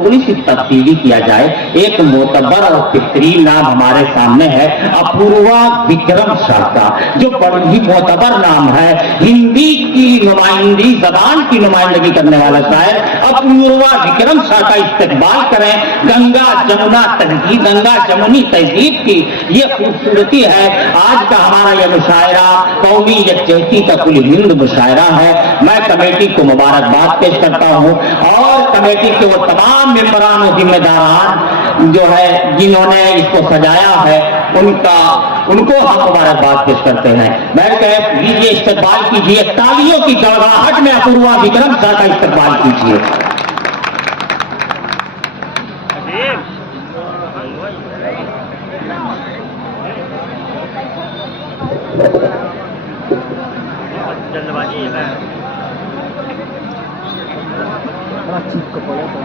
थोड़ी सी तब्दीली किया जाए। एक मोतबर और बेहतरीन नाम हमारे सामने है अपूर्वा विक्रम शाह का, जो बड़ी ही मोतबर नाम है। हिंदी की नुमाइंदी जबान की नुमाइंदगी करने वाला शायर अपूर्वा विक्रम शाह का इस्तेमाल करें। गंगा जमुना तहजीब, गंगा जमुनी तहजीब की ये खूबसूरती है। आज का हमारा यह मुशायरा कौमी यकजहती का कुल हिंद मुशायरा है। मैं कमेटी को मुबारकबाद पेश करता हूँ और कमेटी के वो तमाम मेंबरान और जिम्मेदारान जो है जिन्होंने इसको सजाया है उनको हम मुबारकबाद पेश करते हैं। बैठ कर लीजिए, इस्तेमाल कीजिए, तालियों की गड़गड़ाहट में अपूर्वा विक्रम शाह का इस्तेमाल कीजिए। जल्दबाजी है बड़ा चीप को बोला था।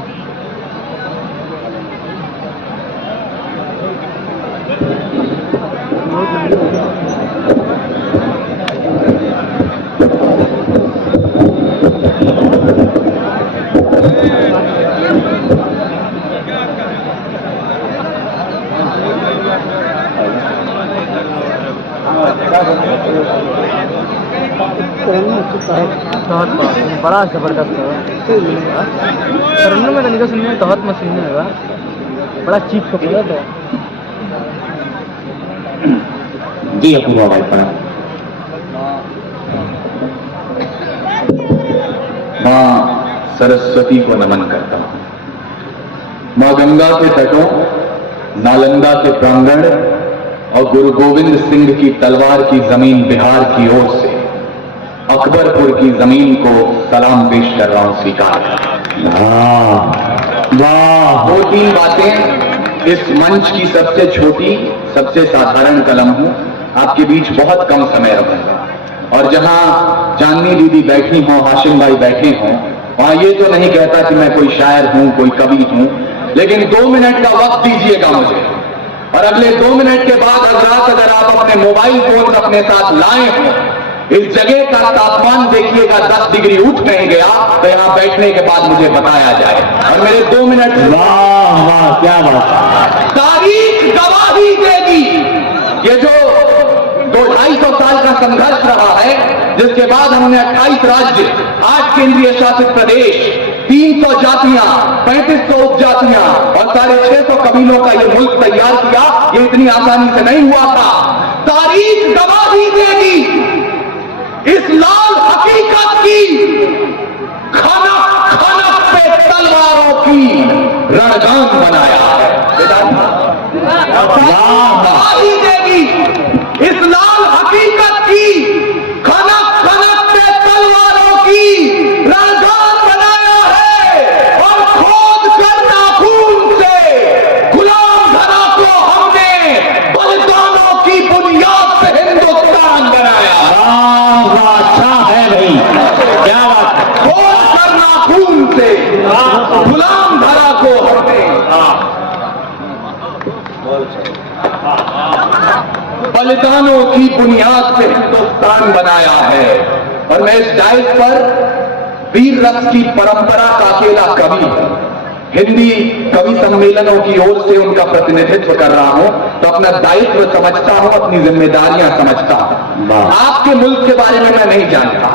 बड़ा जबरदस्त है तरन्नुम में तनिका सुनने में तहत मशीन है बड़ा चीप को बोला था। जी अपूर्वा भाई पर माँ सरस्वती को नमन करता हूं। माँ गंगा के तटों, नालंदा के प्रांगण और गुरु गोविंद सिंह की तलवार की जमीन बिहार की ओर से अकबरपुर की जमीन को सलाम पेश कर रहा हूं, स्वीकार। वाह, दो तीन बातें। इस मंच की सबसे छोटी, सबसे साधारण कलम हूं, आपके बीच बहुत कम समय रहूंगा। और जहां चांदनी दीदी बैठी हों, हाशिम भाई बैठे हों, वहां ये तो नहीं कहता कि मैं कोई शायर हूं, कोई कवि हूं, लेकिन 2 मिनट का वक्त दीजिएगा मुझे। और अगले 2 मिनट के बाद हजरात अगर आप अपने मोबाइल फोन अपने साथ लाए हो, इस जगह का तापमान देखिएगा 10 डिग्री उठ नहीं गया तो यहां बैठने के बाद मुझे बताया जाए। और मेरे 2 मिनट, वाह वाह क्या बात। तारीख गवाही देगी। ये जो 200-250 साल का संघर्ष रहा है, जिसके बाद हमने 28 राज्य, 8 केंद्रीय शासित प्रदेश, 300 जातियां, 3500 उपजातियां और 650 कबीलों का ये मुल्क तैयार किया, ये इतनी आसानी से नहीं हुआ था। तारीख गवाही देगी इस लाल हकीकत की, खनक खनक पे तलवारों की रणगान बनाया है। गवाही देगी इस लाल हकीकत की, खनक खनक पे तलवारों की रणगान बनाया है। और खोद कर नाखून से गुलाम धरा को हमने बलिदानों की बुनियाद पे हिंदुस्तान बनाया। अच्छा है भाई, क्या बात। खोद कर नाखून से गुलाम धरा को हमने बलिदानों की बुनियाद पे हिंदुस्तान बनाया है। और मैं इस डाइट पर वीर रस की परंपरा का अकेला कवि हूं। हिंदी कवि सम्मेलनों की ओर से उनका प्रतिनिधित्व कर रहा हूं, तो अपना दायित्व समझता हूं, अपनी जिम्मेदारियां समझता हूं। आपके मुल्क के बारे में मैं नहीं जानता,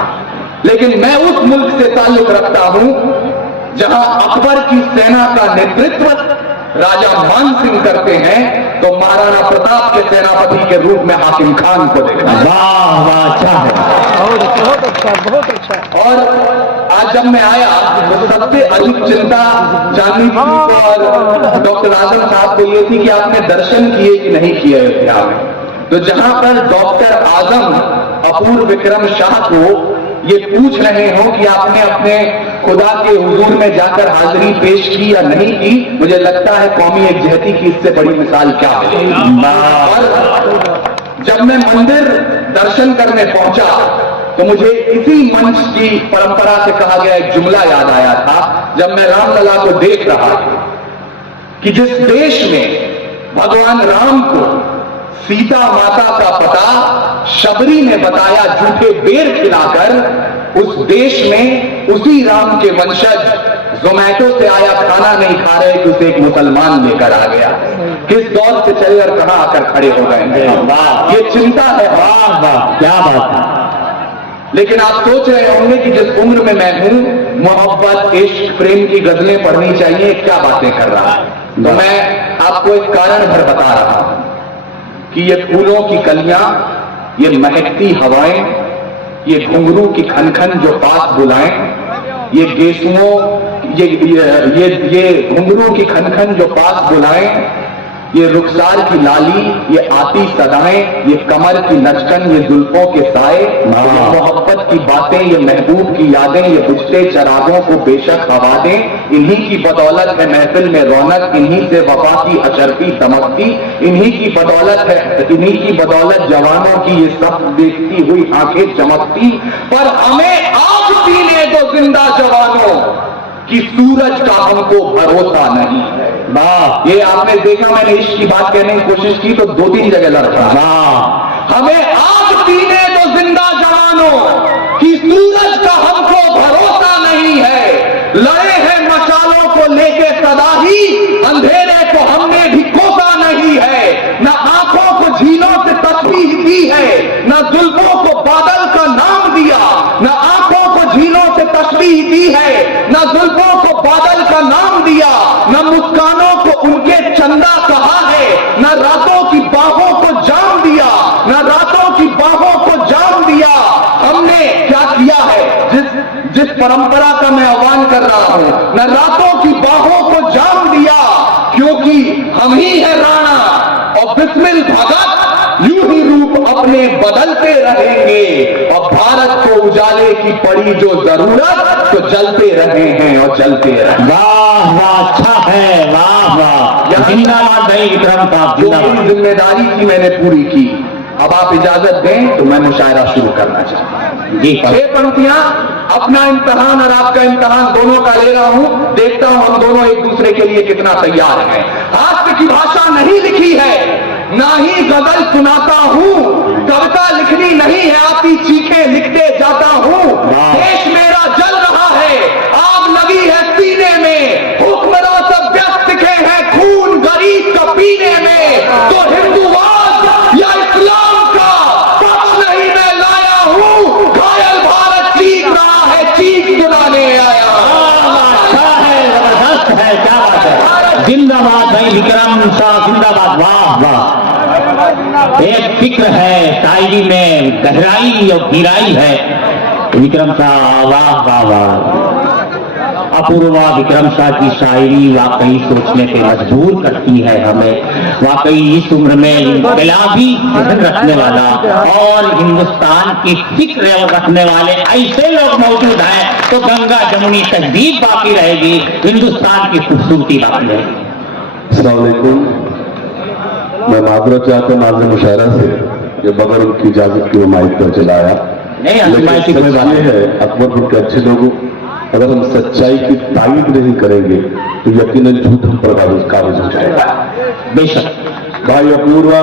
लेकिन मैं उस मुल्क से ताल्लुक रखता हूं जहां अकबर की सेना का नेतृत्व राजा मान सिंह करते हैं, तो महाराणा प्रताप के सेनापति के रूप में हाकिम खान को देखा। वाह वाह, अच्छा है, बहुत अच्छा, बहुत अच्छा। और आज जब मैं आया तो सबसे अधिक चिंता चांदनी को और डॉक्टर आजम साहब को ये थी कि आपने दर्शन किए कि नहीं किए अयोध्या में। तो जहां पर डॉक्टर आजम अपूर्व विक्रम शाह को ये पूछ रहे हो कि आपने अपने खुदा के हुजूर में जाकर हाजिरी पेश की या नहीं की, मुझे लगता है कौमी एकजहती की इससे बड़ी मिसाल क्या है। और जब मैं मंदिर दर्शन करने पहुंचा तो मुझे इसी मंच की परंपरा से कहा गया एक जुमला याद आया था। जब मैं रामलला को देख रहा था कि जिस देश में भगवान राम को सीता माता का पता शबरी ने बताया झूठे बेर खिलाकर, उस देश में उसी राम के वंशज जोमैटो से आया खाना नहीं खा रहे कि उसे एक मुसलमान लेकर आ गया, किस दौर से चले और कहां आकर खड़े हो गए। ये चिंता है। वाह वाह, क्या बात है। लेकिन आप सोच रहे होंगे कि जिस उम्र में मैं हूं, मोहब्बत, इश्क, प्रेम की गजलें पढ़नी चाहिए, क्या बातें कर रहा है। तो मैं आपको एक कारण भर बता रहा हूं कि ये फूलों की कलियां, ये महकती हवाएं, ये घुंघरू की खनखन जो पास बुलाएं, ये गेसुओं, ये घुंघरू की खनखन जो पास बुलाएं, ये रुखसार की लाली, ये आती सदाएं, ये कमर की लचकन, ये जुल्फों के साए, ये मोहब्बत की बातें, ये महबूब की यादें, ये बुझते चरागों को बेशक हवा दें। इन्हीं की बदौलत है महफिल में रौनक, इन्हीं से वफा की अचरती दमकती, इन्हीं की बदौलत है, इन्हीं की बदौलत जवानों की ये सब देखती हुई आंखें चमकती। पर हमें आग पीने दो जिंदा जवानों कि सूरज का हमको भरोसा नहीं है। वाह, ये आपने देखा, मैंने इश्क की बात कहने की कोशिश की तो 2-3 जगह लड़का। वाह, हमें आग पीने दो जिंदा जवानों कि सूरज का हमको भरोसा नहीं है। लड़े हैं मशालों को लेके सदा ही, अंधेरे को हमने भी कोसा नहीं है। न आंखों को झीलों से तस्बीह दी है, न जुल्फों को बादल का नाम दिया। न आंखों को झीलों से तस्बीह दी है, न जुल्फों को बादल का नाम दिया। न मुस्कानों को उनके चंदा कहा है, न रातों की बाहों को जाम दिया, न रातों की बाहों को जाम दिया। हमने क्या किया है, जिस परंपरा का मैं आह्वान कर रहा हूं, न रातों की बाहों को जाम दिया, क्योंकि हम ही है राणा और बिस्मिल भगत, यूं ही रूप अपने बदलते रहेंगे। और भारत को उजाले की पड़ी जो जरूरत, तो जलते रहे हैं और जलते रहे। वाह वाह, अच्छा है, वाह वाह, जिंदाबाद भाई विक्रम साहब, जो जिंदाबाद। मेरी जिम्मेदारी थी मैंने पूरी की। अब आप इजाजत दें तो मैं मुशायरा शुरू करना चाहता हूं। जी, 6 पंक्तियां, अपना इम्तहान और आपका इम्तहान दोनों का ले रहा हूं। देखता हूं हम दोनों एक दूसरे के लिए कितना तैयार हैं। हास्य की भाषा नहीं लिखी है, ना ही गजल सुनाता हूं, कविता लिखनी नहीं है, आती चीखें लिखते जाता हूं। देश मेरा जल रहा है, आग लगी है सीने में, हुक्मरान सब व्यस्त दिखे हैं खून गरीब का पीने में। तो हिंदूवाद या इस्लाम का पक्ष नहीं मैं लाया हूं, घायल भारत चीख रहा है, चीख सुनाने आया। अच्छा है, जबरदस्त है, क्या बात है, जिंदाबाद भाई विक्रम साहब, जिंदाबाद। वाह वाह, एक फिक्र है शायरी में, गहराई और गहराई है विक्रम साहब। वाह वाह वाह, अपूर्वा विक्रम शाह की शायरी वाकई सोचने पे मजबूर करती है हमें। वाकई इस उम्र में इनकलाबी जहन रखने वाला और हिंदुस्तान की फिक्र रखने वाले ऐसे लोग मौजूद हैं तो गंगा जमुनी तहजीब बाकी रहेगी, हिंदुस्तान की खूबसूरती बाकी रहेगी। अस्सलाम वालेकुम। मैं माजरत चाहता हूँ नाज़िम मुशायरा से कि बगैर उनकी इजाजत की वो माइक पर चलाया। नहीं, लेकिन की कोई बात सच ये है अकबरपुर के अच्छे लोगों, अगर हम सच्चाई की तारीफ नहीं करेंगे तो यकीनन झूठ हम पर काबिज हो जाएगा। बेशक भाई अपूर्वा,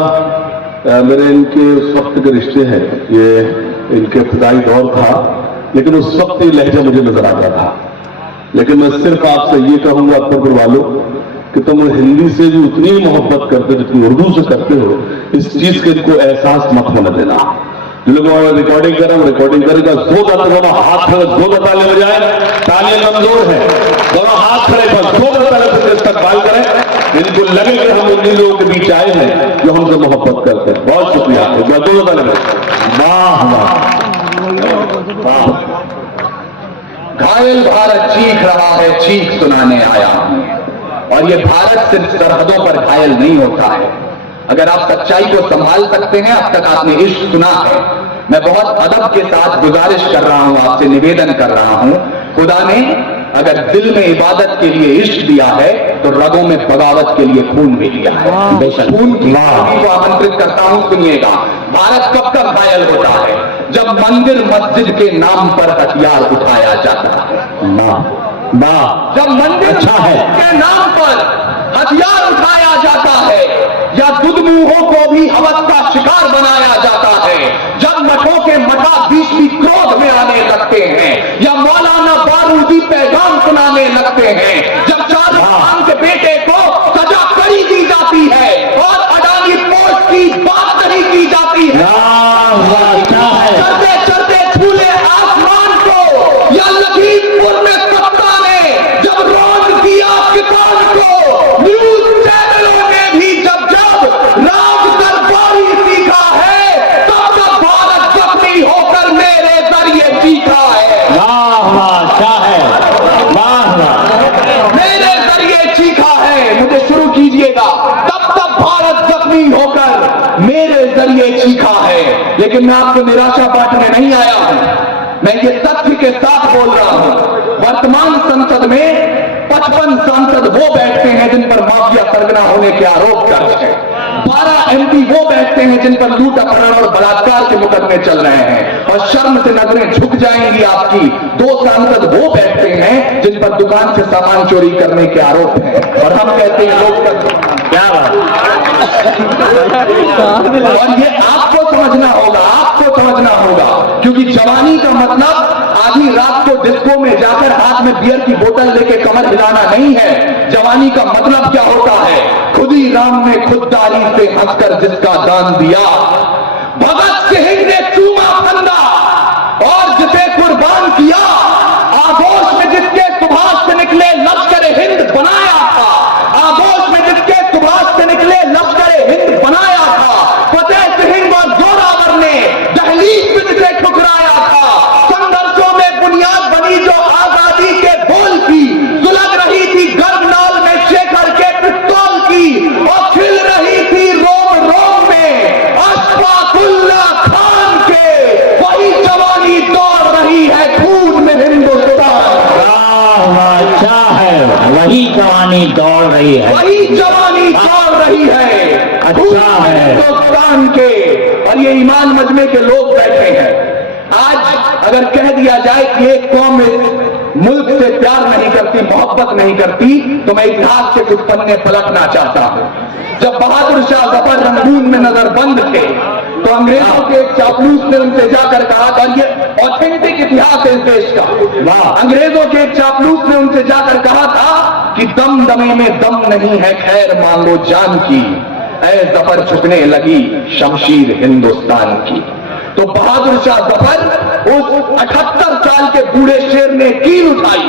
मेरे इनके उस वक्त के रिश्ते हैं, ये इनके इब्तदाई दौर था, लेकिन उस वक्त ये लहजा मुझे नजर आता था। लेकिन मैं सिर्फ आपसे ये कहूंगा अकबरपुर वालों कि तुम हिंदी से भी उतनी ही मोहब्बत करते हो जितनी उर्दू से करते हो। इस चीज के इनको एहसास मत होने देना। जो लोग रिकॉर्डिंग कर रहे हैं, रिकॉर्डिंग करेगा, दोनों हाथ खड़े, 2 ताले बजाए, तालियां कमजोर है, दोनों हाथ खड़े बस 2 ताले से इस्तेमाल करें। इनको लगे कि हम उन्हीं लोगों के बीच आए हैं जो हमसे मोहब्बत करते हैं। बहुत शुक्रिया, 2 ताले में। वाह वाह, घायल भारत चीख रहा है, चीख सुनाने आया हूं। और ये भारत सिर्फ सरहदों पर घायल नहीं होता है। अगर आप सच्चाई को संभाल सकते हैं, अब तक आपने इश्क सुना है, मैं बहुत अदब के साथ गुजारिश कर रहा हूं, आपसे निवेदन कर रहा हूं, खुदा ने अगर दिल में इबादत के लिए इश्क दिया है तो रगों में बगावत के लिए खून भी दिया है। खून की आदमी को आमंत्रित करता हूं, सुनिएगा। भारत कब तक घायल होता है? जब मंदिर मस्जिद के नाम पर हथियार उठाया जाता है। जब मंदिर अच्छा है। के नाम पर हथियार उठाया जाता है, या दुधमुहों को भी हवस का शिकार बनाया जाता है, जब मठों के मठा बीच क्रोध में आने लगते हैं, या मौलाना बारूदी पैगाम सुनाने लगते बेटे को सजा कड़ी दी जाती है और अडानी पोर्ट की बात नहीं की जाती है। चढ़ते चढ़ते छूले आसमान को या लखीमपुर में सत्ता ने जब रौन किया किसान को, न्यूज चैनलों ने भी जब जब राज दरबारी सीखा है, तब तब भारत जख्मी होकर मेरे जरिए चीखा है। मेरे जरिए चीखा है, मुझे शुरू कीजिएगा। तब तब भारत जख्मी होकर मेरे जरिए चीखा है। लेकिन मैं आपको निराशा बांटने नहीं आया हूं, मैं ये तथ्य के साथ बोल रहा हूं। वर्तमान संसद में 55 सांसद वो बैठते हैं जिन पर माफिया सरगना होने के आरोप दर्ज है। 12 एमपी वो बैठते हैं जिन पर लूट अपहरण और बलात्कार के मुकदमे चल रहे हैं और शर्म से नजरें झुक जाएंगी आपकी। 2 सांसद वो बैठते हैं जिन पर दुकान से सामान चोरी करने के आरोप हैं और हम कहते हैं लोग क्या और ये आपको समझना होगा, आपको समझना होगा, क्योंकि जवानी का मतलब आधी रात को डिस्को में जाकर हाथ में बियर की बोतल लेके कमर हिलाना नहीं है। जवानी का मतलब क्या होता है? खुदी राम ने खुददारी से हंसकर जिसका दान दिया, भगत सिंह ने चूमा फंदा और जिसे कुर्बान किया, आगोश में जिसके सुभाष से निकले लश्कर हिंद बनाया था, आगोश में जिसके सुभाष से निकले लश्कर हिंद बनाया था, फतेह सिंह और जोरावर ने दहलीज पे जिसे ठुकराया था, संघर्षों में बुनियाद बनी जो आजादी के बोल की, सुलग रही थी गर्भनाल में शेखर के पिस्तौल की और खिल रही थी रोम रोम में अशफाकुल्ला खान के, वही जवानी दौड़ रही है खून में हिंदुस्तान। अच्छा है, वही जवानी दौड़ रही है, वही जवानी दौड़ रही है अच्छा है हिंदुस्तान के। और ये ईमान मजमे के लोग बैठे हैं। आज अगर कह दिया जाए कि एक कौम इस मुल्क से प्यार नहीं करती, मोहब्बत नहीं करती, तो मैं इतिहास के कुछ पन्ने पलटना चाहता हूं। जब बहादुर शाह जफर रंगून में नजरबंद थे तो अंग्रेजों के एक चापलूस ने उनसे जाकर कहा था, ये ऑथेंटिक इतिहास है इस देश का, अंग्रेजों के एक चापलूस ने उनसे जाकर कहा था कि दम दमे में दम नहीं है खैर मांगो जान की, ऐ जफर झुकने लगी शमशीर हिंदुस्तान की। तो बहादुर शाह जफर उस 78 साल के बूढ़े शेर ने कील उठाई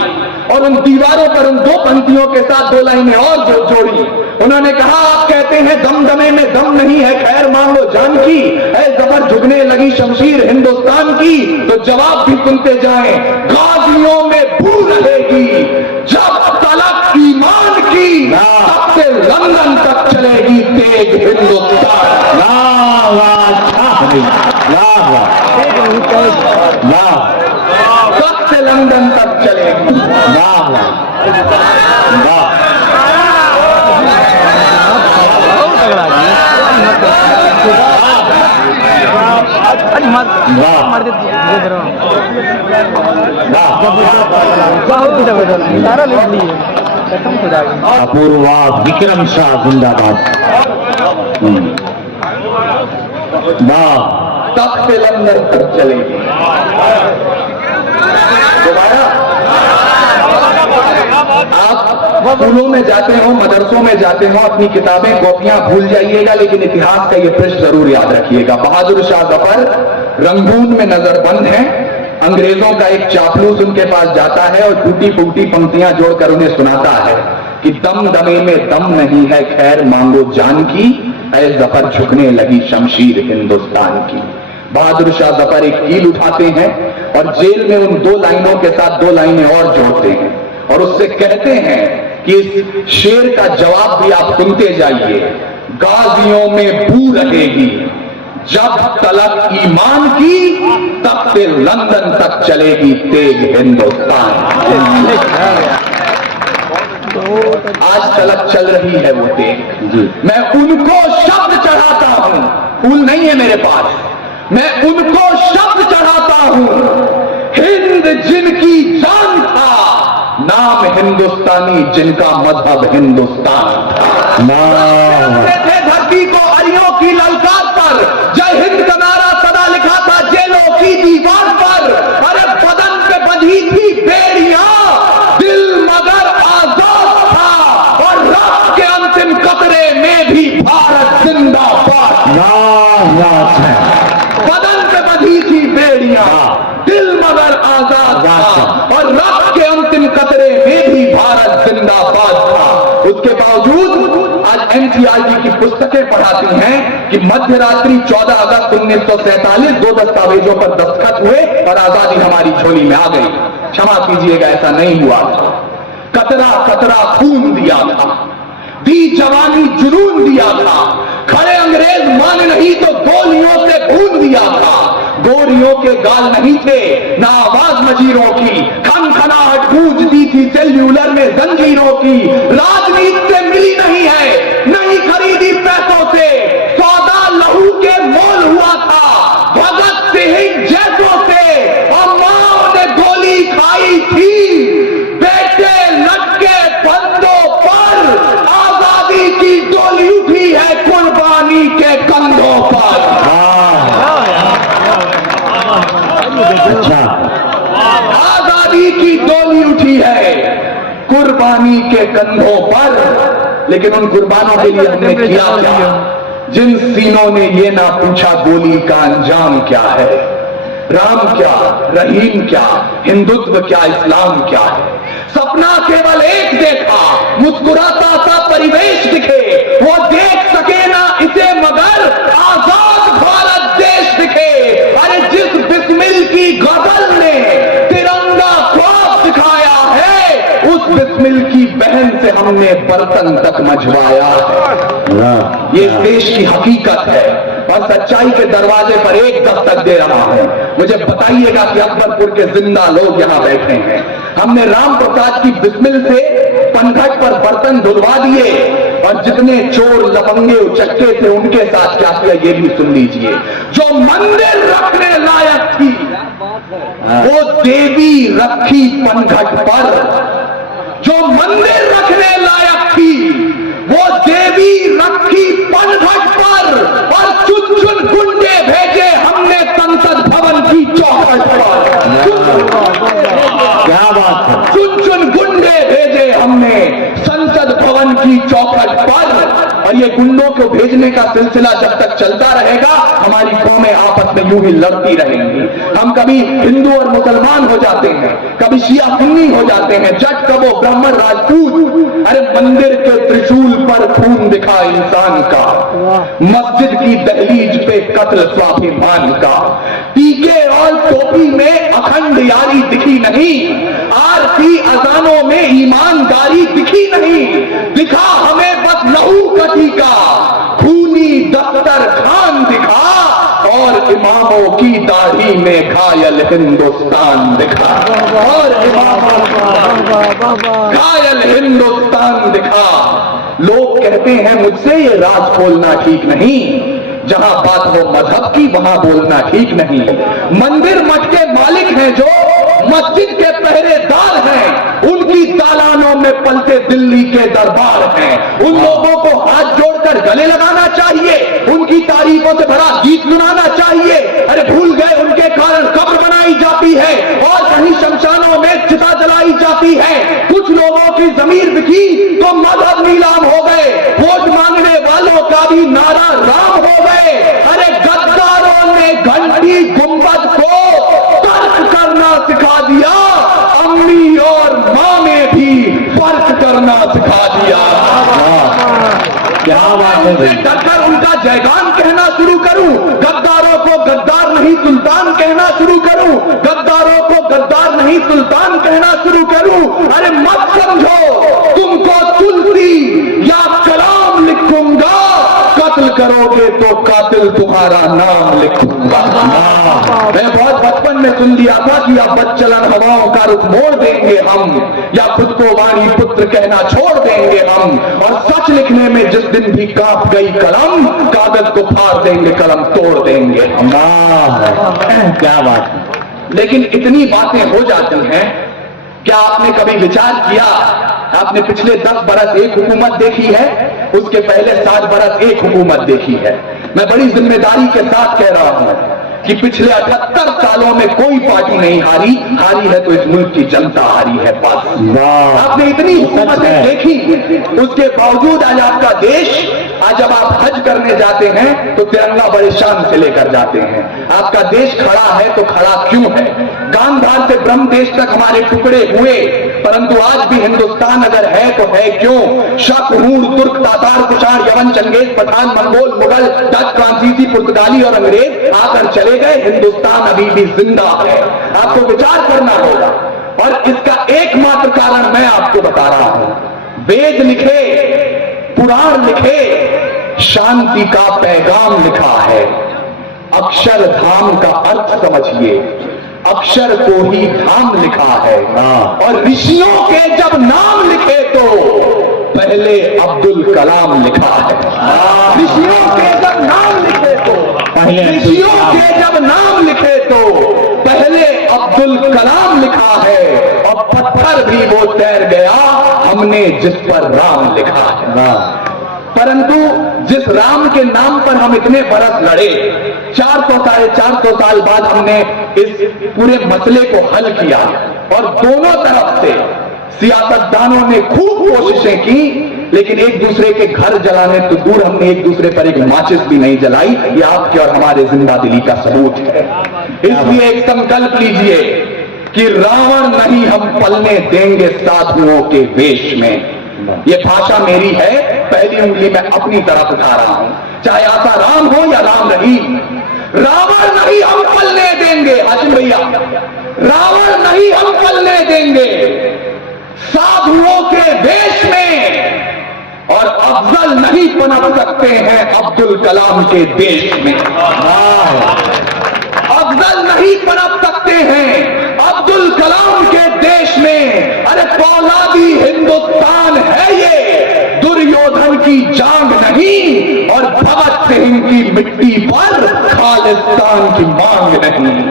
और उन दीवारों पर उन 2 पंक्तियों के साथ 2 लाइनें और जोड़ी। उन्होंने कहा, आप कहते हैं दमदमे में दम नहीं है खैर मांगो जान की, ऐ जफर झुकने लगी शमशीर हिंदुस्तान की। तो जवाब भी सुनते जाएं, गाजियों में भू रहेगी जब तलक ईमान की, तब से लंदन तक चलेगी तेज हिंदुस्तान। तब से लंदन तक चलेगी। मार देती सारा लिख लिए खत्म हो जाएगा। अपूर्वा विक्रम शाह जिंदाबाद। तब से लंदन तक चलेगी। दोबारा आप स्कूलों में जाते हो, मदरसों में जाते हो, अपनी किताबें कॉपियां भूल जाइएगा, लेकिन इतिहास का ये पृष्ठ जरूर याद रखिएगा। बहादुर शाह जफर रंगून में नजरबंद हैं, अंग्रेजों का एक चापलूस उनके पास जाता है और टूटी फूटी पंक्तियां जोड़कर उन्हें सुनाता है कि दम दमे में दम नहीं है खैर मांगो जान की, ऐ जफर झुकने लगी शमशीर हिंदुस्तान की। बहादुर शाह जफर एक कील उठाते हैं और जेल में उन 2 लाइनों के साथ 2 लाइनें और जोड़ते हैं और उससे कहते हैं कि इस शेर का जवाब भी आप सुनते जाइए, गाजियों में बू रहेगी जब तलक ईमान की, तब से लंदन तक चलेगी तेज हिंदुस्तान। आज तलक चल रही है वो तेज। मैं उनको शब्द चढ़ाता हूं, फूल नहीं है मेरे पास, मैं उनको शब्द चढ़ाता हूं, हिंद जिनकी जान था, नाम हिंदुस्तानी जिनका मजहब हिंदुस्तान था। थे धरती को अरियों की ललकार पर, जय हिंद का नारा सदा लिखा था जेलों की दीवार पर। अरे बदन पे बंधी थी बेड़ियां, दिल मगर आजाद था और था और रक्त के अंतिम कतरे में भी भारत जिंदाबाद था। उसके बावजूद आज एनसीईआरटी की पुस्तकें पढ़ाती हैं कि मध्य रात्रि 14 अगस्त 1947 दो दस्तावेजों पर दस्तखत हुए और आजादी हमारी झोली में आ गई। क्षमा कीजिएगा, ऐसा नहीं हुआ था। कतरा कतरा खून दिया था, दी जवानी जुनून दिया था, खड़े अंग्रेज मान नहीं तो गोलियों से खून दिया था। गोरियों के गाल नहीं थे ना आवाज मजीरों की, खनखनाहट गूंजती थी सेल्यूलर में जंजीरों की। राजनीति से मिली नहीं है, नहीं खरीदी पैसों से, सौदा लहू के मोल हुआ था। भगत सिंह जैसों से अम्माओं ने गोली खाई थी, बेटे लटके फंदों पर, आजादी की डोली उठी है कुर्बानी के कंधों पर। अच्छा, आजादी की डोली उठी है कुर्बानी के कंधों पर। लेकिन उन कुर्बानों के लिए हमने किया क्या? जिन सीनों ने ये ना पूछा गोली का अंजाम क्या है, राम क्या, रहीम क्या, हिंदुत्व क्या, इस्लाम क्या है। सपना केवल एक देखा, मुस्कुराता सा परिवेश दिखे, वो देख सके ना इसे मगर आजाद भारत देश दिखे। अरे जिस बिस्मिल की गजल ने तिरंगा ख्वाब दिखाया है, उस बिस्मिल की बहन से हमने बर्तन तक मझवाया है। ये देश की हकीकत है और सच्चाई के दरवाजे पर एक दस्तक दे रहा हूं। मुझे बताइएगा कि अकबरपुर के जिंदा लोग यहां बैठे हैं। हमने राम प्रसाद की बिस्मिल से पनघट पर बर्तन धुलवा दिए और जितने चोर लफंगे उचक्के थे उनके साथ क्या किया ये भी सुन लीजिए। जो मंदिर रखने लायक थी वो देवी रखी पनघट पर, जो मंदिर रखने लायक थी वो देवी रखी पनघट पर, और चुन चुन गुंडे भेजे हमने संसद भवन की चौखट पर। क्या बात है। चुन चुन गुंडे भेजे हमने संसद भवन की चौखट पर। और ये गुंडों को भेजने का सिलसिला जब तक चलता रहेगा हमारी कौमें आपस में यूं ही लड़ती रहेंगी। हम कभी हिंदू और मुसलमान हो जाते हैं, कभी शिया सुन्नी हो जाते हैं, जट कबो ब्राह्मण राजपूत। अरे मंदिर के त्रिशूल पर खून दिखा इंसान का, मस्जिद की दहलीज पे कत्ल स्वाभिमान का, टीके और टोपी में अखंड यारी दिखी नहीं, आरती अजानों में ईमानदारी दिखी नहीं, दिखा हमें बस लहू कटी का खूनी दफ्तर खान दिखा, और इमामों की दाढ़ी में घायल हिंदुस्तान दिखा, और इमामों घायल हिंदुस्तान दिखा। लोग कहते हैं मुझसे ये राज खोलना ठीक नहीं, जहां बात हो मजहब की वहां बोलना ठीक नहीं। मंदिर मठ के मालिक हैं जो मस्जिद के पहरेदार हैं, उनकी दालानों में पलते दिल्ली के दरबार हैं। उन लोगों को हाथ जोड़कर गले लगाना चाहिए, उनकी तारीफों से भरा गीत सुनाना चाहिए। अरे भूल गए उनके कारण कब्र बनाई जाती है और कहीं शमशानों में चिता जलाई जाती है। कुछ लोगों की जमीर बिकी तो मजहब नीलाम हो गए, वोट मांगने वालों का भी नारा राम हो गए। अरे गद्दारों ने घंटी गुंबद को तर्क करना सिखा दिया, अम्मी और माँ में भी फर्क करना सिखा दिया। क्या बात है भाई। डरकर उनका जयगान कहना शुरू करूं, गद्दारों को गद्दार नहीं सुल्तान कहना शुरू करूं, गद्दारों को गद्दार नहीं सुल्तान कहना शुरू करूं। अरे मत समझो तुमको तुलसी या कलाम लिखूंगा, कत्ल करोगे तो कातिल तुम्हारा नाम लिखूंगा। मैं बहुत बचपन में सुन लिया था कि अब बदचलन हवाओं का रुख मोड़ देंगे हम, या खुद को वाणी पुत्र कहना छोड़ देंगे हम, और सच लिखने में जिस दिन भी कांप गई कलम, कागज को फाड़ देंगे, कलम तोड़ देंगे। क्या बात है। लेकिन इतनी बातें हो जाती हैं, क्या आपने कभी विचार किया? आपने पिछले 10 बरस एक हुकूमत देखी है, उसके पहले 7 बरस एक हुकूमत देखी है। मैं बड़ी जिम्मेदारी के साथ कह रहा हूं कि पिछले 78 सालों में कोई पार्टी नहीं हारी, हारी है तो इस मुल्क की जनता हारी है बस। आपने इतनी हुकूमतें देखी, उसके बावजूद आज आपका देश, आज जब आप हज करने जाते हैं तो तिरंगा बड़े शान से लेकर जाते हैं। आपका देश खड़ा है तो खड़ा क्यों है? गांधार से ब्रह्मदेश तक हमारे टुकड़े हुए, परंतु आज भी हिंदुस्तान अगर है तो है क्यों? शक, हूण, तुर्क, तातार, कुषाण, यवन, चंगेज, पठान, मंगोल, मुगल, डच, फ्रांसीसी, पुर्तगाली और अंग्रेज आकर चले गए, हिंदुस्तान अभी भी जिंदा है। आपको विचार करना होगा, और इसका एकमात्र कारण मैं आपको बता रहा हूं। वेद लिखे, पुराण लिखे, शांति का पैगाम लिखा है। अक्षरधाम का अर्थ समझिए, अक्षर को ही धाम लिखा है। और ऋषियों के जब नाम लिखे तो पहले अब्दुल कलाम लिखा है। ऋषियों के जब नाम लिखे तो ऋषियों के जब नाम लिखे तो पहले अब्दुल कलाम लिखा है, और पत्थर भी वो तैर गया हमने जिस पर राम लिखा है। परंतु जिस राम के नाम पर हम इतने बरस लड़े, 400 साढ़े 400 साल बाद हमने इस पूरे मसले को हल किया, और दोनों तरफ से सियासतदानों ने खूब कोशिशें की, लेकिन एक दूसरे के घर जलाने तो दूर, हमने एक दूसरे पर एक माचिस भी नहीं जलाई। ये आपके और हमारे जिंदा दिली का सबूत है। इसलिए एक संकल्प लीजिए कि रावण नहीं हम पलने देंगे साधुओं के वेश में। ये भाषा मेरी है, पहली उंगली मैं अपनी तरफ उठा रहा हूं, चाहे आशा राम हो या राम रहीम। रावण नहीं हम पलने देंगे, हाशिम भैया, रावण नहीं हम पलने देंगे साधुओं के वेश में, और अफजल नहीं पनप सकते हैं अब्दुल कलाम के देश में। अफजल नहीं पनप सकते हैं अब्दुल कलाम के देश में। अरे फौलादी हिंदुस्तान है ये, दुर्योधन की जांग नहीं, और भगत सिंह की मिट्टी पर खालिस्तान की मांग नहीं।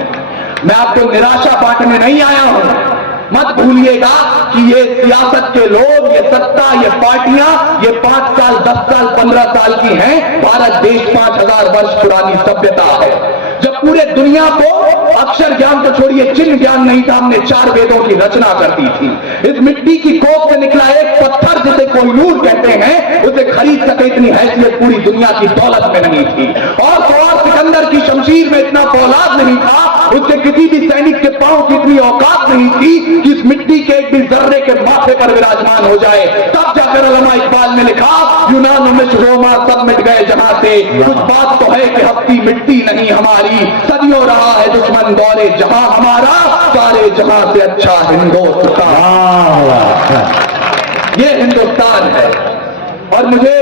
मैं आपको निराशा बांटने नहीं आया हूं। मत भूलिएगा कि ये सियासत के लोग, ये सत्ता, ये पार्टियां, ये 5 साल 10 साल 15 साल की हैं। भारत देश 5000 वर्ष पुरानी सभ्यता है। जब पूरे दुनिया को अक्षर ज्ञान तो छोड़िए, चिन्ह ज्ञान नहीं था, हमने 4 वेदों की रचना कर दी थी। इस मिट्टी की कोख से निकला एक पत्थर जिसे कोहिनूर कहते हैं, उसे खरीद सके इतनी हैसियत पूरी दुनिया की दौलत में नहीं थी। और सिकंदर की शमशीर में इतना फौलाद नहीं था, उसके किसी भी सैनिक के पांव की इतनी औकात नहीं थी कि इस मिट्टी के एक भी जर्रे के माथे पर विराजमान हो जाए। तब जाकर अल्लामा इकबाल ने लिखा, यूनान मिस्र रोमा सब मिट गए जहां से, कुछ बात तो है कि हफ्ती मिट्टी नहीं हमारी, सदियों रहा है दुश्मन दौरे जहां हमारा, सारे जहां से अच्छा हिंदुस्तान। ये हिंदुस्तान है। और मुझे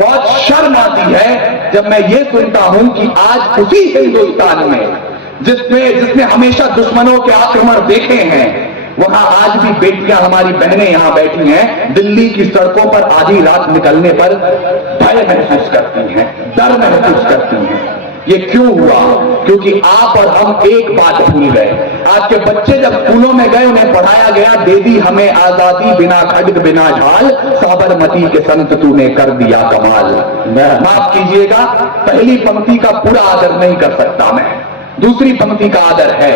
बहुत शर्म आती है जब मैं ये सुनता हूं कि आज उसी हिंदुस्तान में जिसने हमेशा दुश्मनों के आक्रमण देखे हैं, वहां आज भी बेटियां, हमारी बहनें यहां बैठी हैं, दिल्ली की सड़कों पर आधी रात निकलने पर भय महसूस करती हैं, डर महसूस करती हैं। ये क्यों हुआ? क्योंकि आप और हम एक बात भूल गए। आज के बच्चे जब स्कूलों में गए, उन्हें पढ़ाया गया, दे दी हमें आजादी बिना खड्ग बिना ढाल, साबरमती के संत तूने कर दिया कमाल। माफ कीजिएगा, पहली पंक्ति का पूरा आदर नहीं कर सकता मैं, दूसरी पंक्ति का आदर है,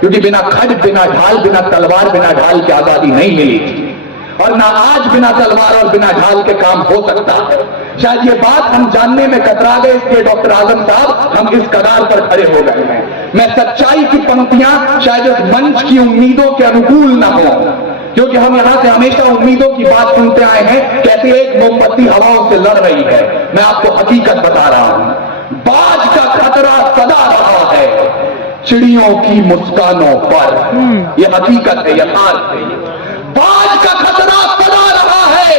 क्योंकि बिना खड्ग बिना ढाल, बिना तलवार बिना ढाल की आजादी नहीं मिली थी, और ना आज बिना तलवार और बिना ढाल के काम हो सकता है। शायद ये बात हम जानने में कतरा गए, इसलिए डॉक्टर आजम साहब हम इस कगार पर खड़े हो गए हैं। मैं सच्चाई की पंक्तियां शायद इस मंच की उम्मीदों के अनुकूल न हो, क्योंकि हम यहां से हमेशा उम्मीदों की बात सुनते आए हैं, कैसे एक मोमबत्ती हवाओं से लड़ रही है। मैं आपको हकीकत बता रहा हूं, बाज का खतरा सदा रहा है चिड़ियों की मुस्कानों पर। यह हकीकत है, यथार्थ है। बाज का खतरा सदा रहा है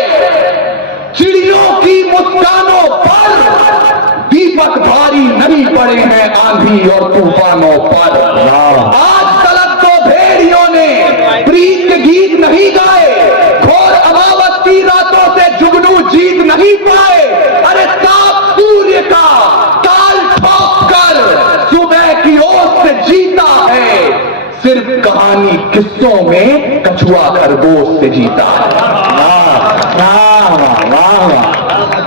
चिड़ियों की मुस्कानों पर। दीपक भारी नहीं पड़े हैं आंधी और तूफानों पर। आज तलक तो भेड़ियों ने प्रीत के गीत नहीं गाए, घोर अमावस की रातों से जुगनू जीत नहीं पाए। अरे ताप सूर्य का ताल ठोक कर सुबह की ओर से जीता है, सिर्फ कहानी किस्सों में कछुआ खरगोश से जीता है।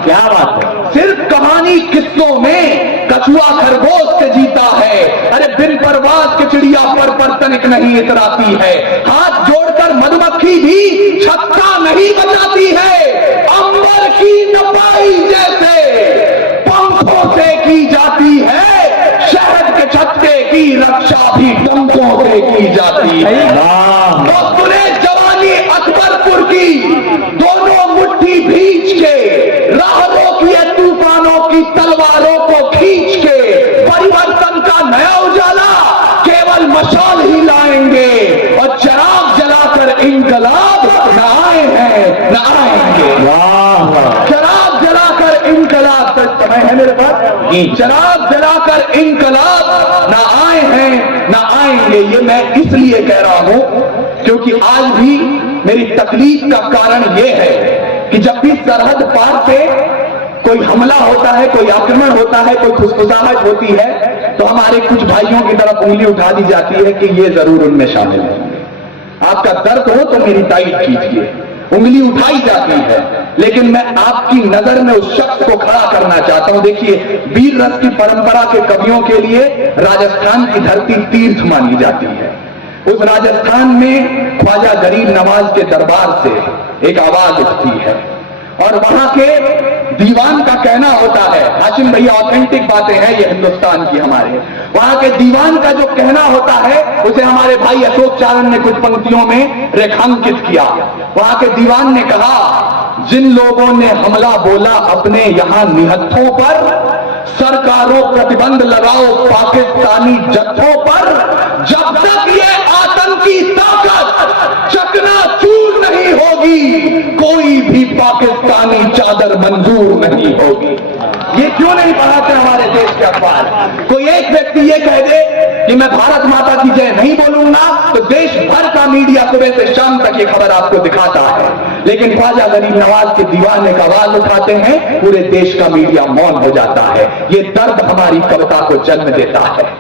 क्या बात है, सिर्फ कहानी किस्सों में कछुआ खरगोश से जीता है। अरे बिन परवाज के चिड़िया पर तनिक नहीं इतराती है, हाथ जोड़कर मधुमक्खी भी छक्का नहीं बजाती है। अंबर की नपाई जैसे पंखों से की जाती है, शहद के छत्ते की रक्षा भी डंकों से की जाती है। रही है। वाह। तो सुने जवानी अकबरपुर की, दोनों मुट्ठी भींच के राह रोकिए तूफानों की तलवारों को खींच के, परिवर्तन का नया उजाला केवल मशाल ही लाएंगे और चिराग जलाकर इनकलाब न आए हैं न आएंगे। वाह। चिराग जलाकर इनकलाब, समय है मेरे पास, जी। चिराग जलाकर इनकलाब ना आए हैं ना आएंगे। ये मैं इसलिए कह रहा हूं क्योंकि आज भी मेरी तकलीफ का कारण यह है कि जब भी सरहद पार पे कोई हमला होता है, कोई आक्रमण होता है, कोई खुशखुशाहट होती है, तो हमारे कुछ भाइयों की तरफ उंगली उठा दी जाती है कि ये जरूर उनमें शामिल है। आपका दर्द हो तो मेरी तारीफ कीजिए, उंगली उठाई जाती है, लेकिन मैं आपकी नजर में उस शख्स को खड़ा करना चाहता हूं। देखिए, वीर रस की परंपरा के कवियों के लिए राजस्थान की धरती तीर्थ मानी जाती है। उस राजस्थान में ख्वाजा गरीब नवाज के दरबार से एक आवाज उठती है और वहां के दीवान का कहना होता है, हाशिम भैया ऑथेंटिक बातें हैं ये हिंदुस्तान की हमारे, वहां के दीवान का जो कहना होता है उसे हमारे भाई अशोक चारण ने कुछ पंक्तियों में रेखांकित किया। वहां के दीवान ने कहा, जिन लोगों ने हमला बोला अपने यहां निहत्थों पर, सरकारों प्रतिबंध लगाओ पाकिस्तानी जत्थों पर, जब तक ये आतंकी ताकत चकनाचूर नहीं होगी कोई भी पाकिस्तानी चादर मंजूर नहीं होगी। ये क्यों नहीं पढ़ाते हमारे देश के अखबार? कोई एक व्यक्ति ये कह दे कि मैं भारत माता की जय नहीं बोलूंगा तो देश भर का मीडिया सुबह से शाम तक ये खबर आपको दिखाता है, लेकिन ख्वाजा गरीब नवाज के दीवान एक आवाज उठाते हैं, पूरे देश का मीडिया मौन हो जाता है। ये दर्द हमारी कविता को जन्म देता है।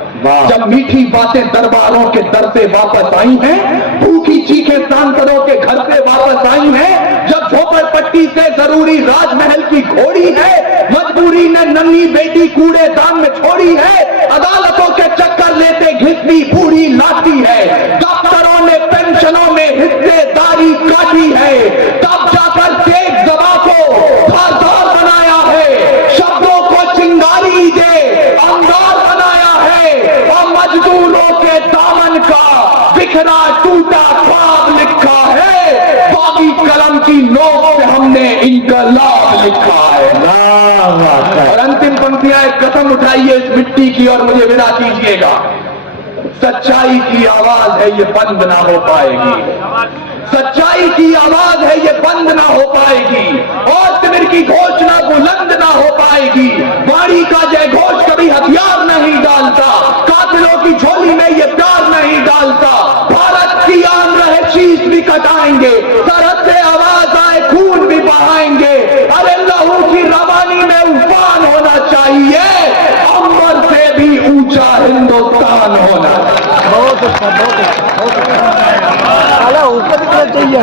जब मीठी बातें दरबारों के दर से वापस आई हैं, भूखी चीखें सांसदों के घर से वापस आई हैं, जब झोपड़पट्टी से जरूरी राजमहल की घोड़ी है, मजबूरी ने नन्ही बेटी कूड़ेदान में छोड़ी है, अदालतों के चक्कर लेते घिसती बूढ़ी लाठी है, डॉक्टरों ने पेंशनों में हिस्सेदारी काटी है, तब जाकर तेज जबा को धारदार बनाया है, शब्दों को चिंगारी दे अंगार बनाया है, और मजदूरों के दामन का बिखरा टूटा ख्वाब लिखा है, बागी कलम की नोक से हमने इनकलाब लिखा है। और अंतिम पंक्तियां, एक कसम उठाइए इस मिट्टी की और मुझे विदा कीजिएगा। सच्चाई की आवाज है ये बंद ना हो पाएगी, सच्चाई की आवाज है ये बंद ना हो पाएगी, और तिमिर की घोषणा बुलंद ना हो पाएगी। वाणी का जय घोष कभी हथियार नहीं डालता, कातिलों की झोली में ये प्यार नहीं डालता। भारत की आन रहे शीश भी कटाएंगे, सरहद से आवाज आए खून भी बहाएंगे। अरे लहू की रवानी में उफान होना चाहिए, अंबर से भी ऊंचा हिंदुस्तान होना। बहुत अच्छा, बहुत अच्छा, बहुत अच्छा। ऊपर चाहिए।